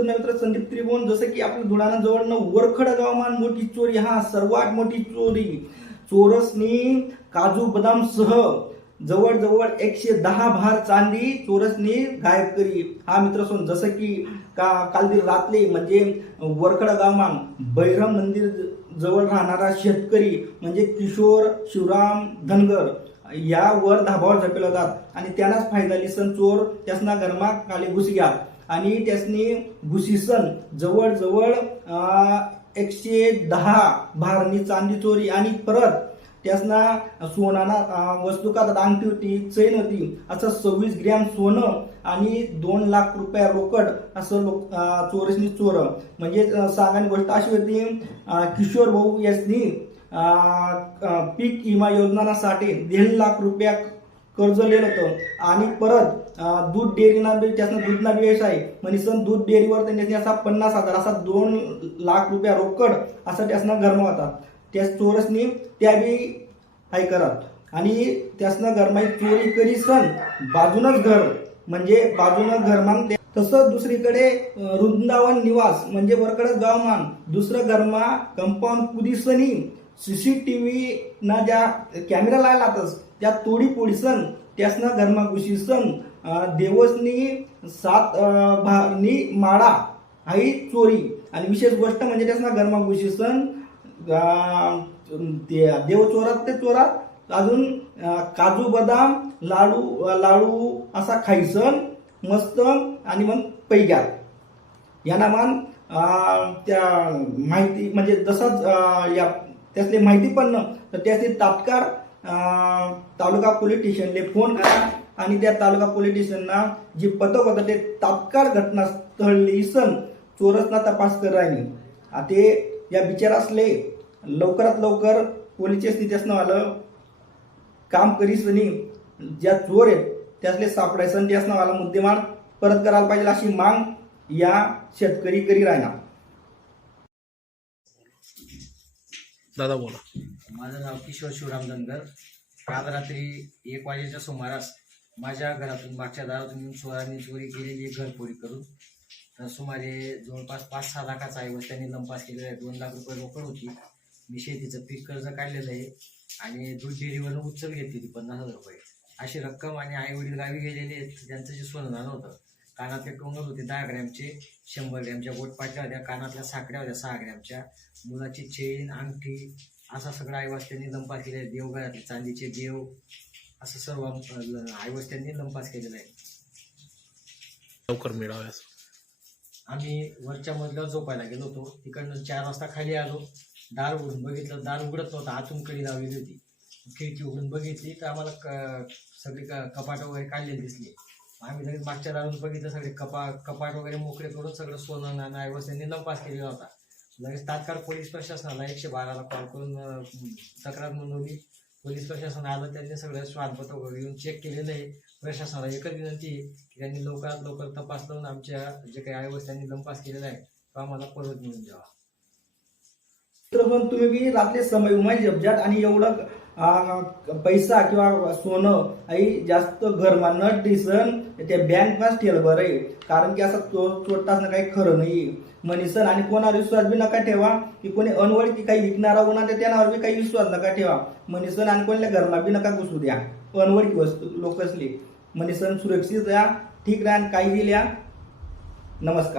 तुम्ही मित्र संदीप त्रिभुवन जसं की आपल्या धुळाणाजवळनं वरखड गावमान मोठी चोरी हा सर्वात मोठी चोरी. चोरसनी काजू बदाम सह जवळजवळ एकशे दहा भार चांदी चोरसनी गायब करी. हा मित्र सोन जसं की का काल रात्री म्हणजे वरखड गावमान बैरम मंदिर जवळ राहणारा शेतकरी म्हणजे किशोर शिवराम धनगर यावर धाबावर झपेला जात. आणि त्यांनाच फायदा लिसन चोर त्यासना घरमा खाली घुस घ्या आणि त्यासनी घुसीसन जवळजवळ एकशे दहा भारणी चांदी चोरी आणि परत त्यासना सोनाना वस्तू का अंगठी होती चैन होती असं सव्वीस ग्रॅम सोनं आणि दोन लाख रुपया रोकड असं लोक चोरसनी चोर. म्हणजे सांगायची गोष्ट अशी होती किशोर भाऊ यांनी पीक विमा योजनासाठी दीड लाख रुपया कर्ज लिहिलं होतं. आणि परत दूध डेअरीना बी त्यासनं दूधना बी व्यवसाय. म्हणजे सण दूध डेअरीवर त्यांनी असा पन्नास हजार असा दोन लाख रुपया रोकड असं त्यासनं गरमा त्या चोरसनी त्या बी हाय करत. आणि त्यासनं गरमाई चोरी करी सण बाजूनच घर. म्हणजे बाजूनं घरमान तसंच दुसरीकडे वृंदावन निवास म्हणजे वरकडच गावमान दुसरं गरमा compound C C T V ना ज्या कॅमेरा लायलातच त्या तोडी पोडीसन त्यासनं घरमा देवसनी सात भारनी माळा हाई चोरी. आणि विशेष गोष्ट म्हणजे त्यासना घरमा ते देव चोरात ते चोरात अजून काजू बदाम लाडू लाडू असा खायसन मस्त आणि मग पैग्यात या नामान त्या माहिती म्हणजे जसाच या त्यासले माहिती पण न तर त्यासले तात्काळ तालुका पोलीस स्टेशनले फोन करा आणि त्या तालुका पोलीस स्टेशनना जे पथक होतं ते तात्काळ घटनास्थळ लिसन चोरसना तपास करायनी राहिली. ते या बिचारासले लवकरात लवकर पोलीस त्यासनं आलं काम करीसनी ज्या चोर आहेत त्यासले सापडायचं त्यासनं आला मुद्देमाल परत करायला पाहिजे अशी मांग या शेतकरी करी राहणार दादा बोला. माझं नाव किशोर शिवराम धनगर. काल रात्री एक वाजेच्या सुमारास माझ्या घरातून मागच्या दारातून येऊन चोरांनी चोरी केलेली एक घरफोडी करून तर सुमारे जवळपास पाच सहा लाखाचा ऐवज त्यांनी लंपास केलेला आहे. दोन लाख रुपये रोकड होती. मी शेतीचं पीक कर्ज काढलेलं आहे आणि दूध डेअरीवरून उचल घेतली होती पन्नास हजार रुपये. अशी रक्कम आणि आई वडील गावी गेलेले आहेत ज्यांचं जे सोनं झालं होतं कानातले टोंगल होते दहा ग्रॅमचे शंभर ग्रॅमच्या बोटपाट्या होत्या कानातल्या साखड्या होत्या सहा ग्रॅमच्या. मुलाची चेन अंगठी असा सगळा आईवास त्यांनी लंपास केलेला आहे. देवघरातले चांदीचे देव असं सर्व आईवास त्यांनी लंपास केलेलं आहे. लवकर मिळाव्यास. आम्ही वरच्या मजल्यावर झोपायला गेलो होतो. तिकडनं चार वाजता खाली आलो. दार उघडून बघितलं. दार उघडत नव्हतं. आतून कडी लावलेली होती. खिडकी उघडून बघितली. तर आम्हाला क सगळी क कपाट वगैरे काढलेली दिसली. आम्ही लगेच मागच्या राहून बघितलं सगळे कपा कपाट वगैरे मोकळे करून सगळं सोनं नाणं आईवास त्यांनी लंपास केलेला होता. लगेच तात्काळ पोलीस प्रशासनाला एकशे बाराला कॉल करून तक्रार नोंदवली. पोलीस प्रशासन आलं त्यांनी सगळं श्वानपत्र वगैरे येऊन चेक केलेलं आहे प्रशासनाला एकच विनंती आहे की त्यांनी लवकरात लवकर तपास लावून आमच्या जे काही आयोग त्यांनी लंपास केलेला आहे तो आम्हाला परत मिळून द्यावा. तर तुम्ही रात्री समय उमाई जपजात आणि एवढं पैसा किंवा सोनं आई जास्त घरमा न दिसन त्या बँक ठेल बरं आहे. कारण की असं चोरता असणं काही खरं नाही म्हणीसन आणि कोणावर विश्वास बी नका ठेवा की कोणी अनवळखी काही विकणारा होणार तर त्यानावर बी काही विश्वास नका ठेवा. म्हणीसन आणि कोणाला घरमा बी नका घुसू द्या. अनवळखी वस्तू लोक असली. मनीसन सुरक्षित राहा ठीक राहा आणि काही दिल्या नमस्कार.